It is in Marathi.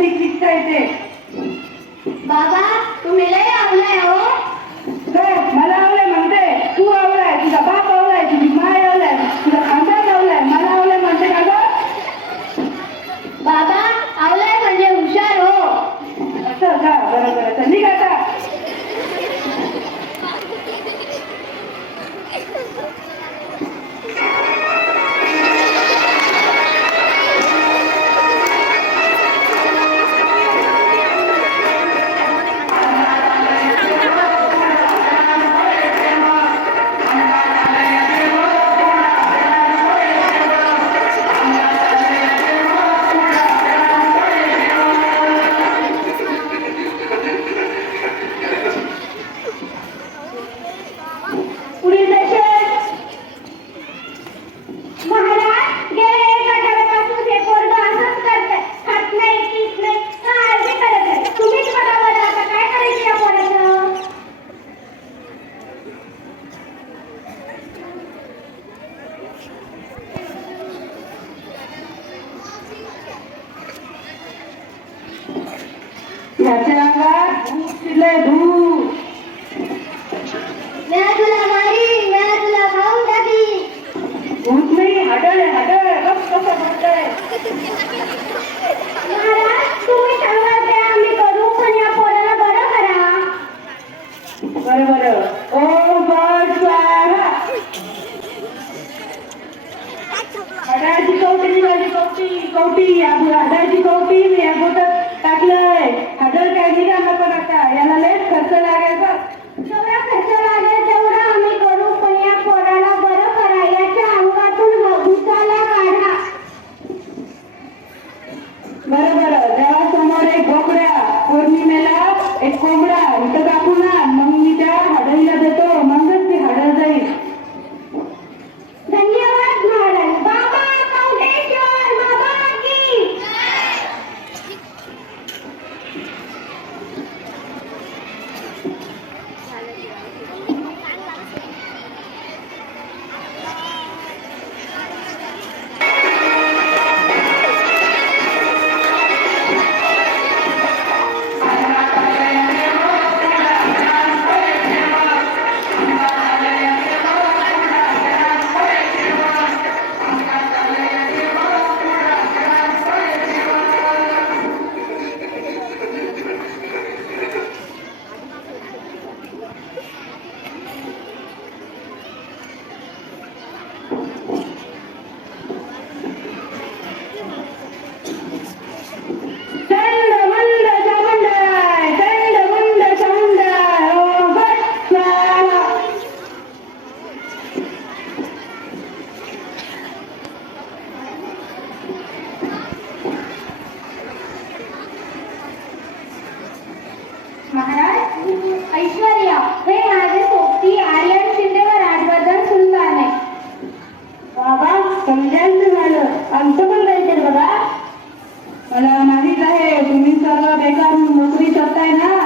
पीक विकता येते बाबा तुम्ही लय आवलाय हो. encumbra मला माहीत आहे तुम्ही सर्व बेकार नोकरी करताय ना?